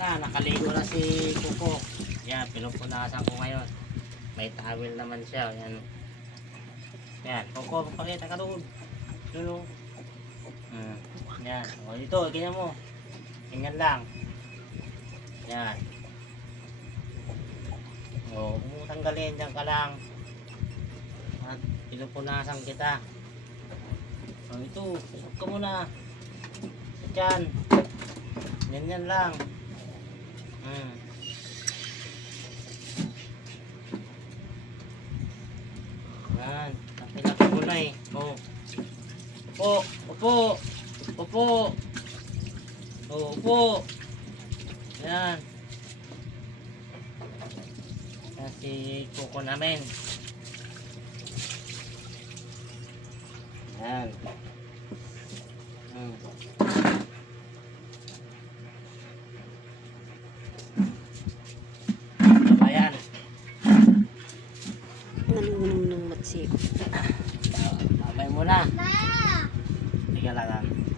na, nakaligo na si Kuko. Yan, pinupunasan ko ngayon. May towel naman siya. Yan. Yan, Kuko, pakita ka doon. Doon. Yan. O, dito, ganyan mo. Ganyan lang. Yan. O, tanggalin dyan ka lang. At pinupunasan kita. O, ito, usap ka muna. Diyan. Ganyan lang. Yan. Nakilaki mo na eh. O. Upo. Upo. Upo. O, upo. Yan. Yan si Kuko namin. Yan. Ayan. Nalunong ng matsiko. Abay mo na. Tiga lang.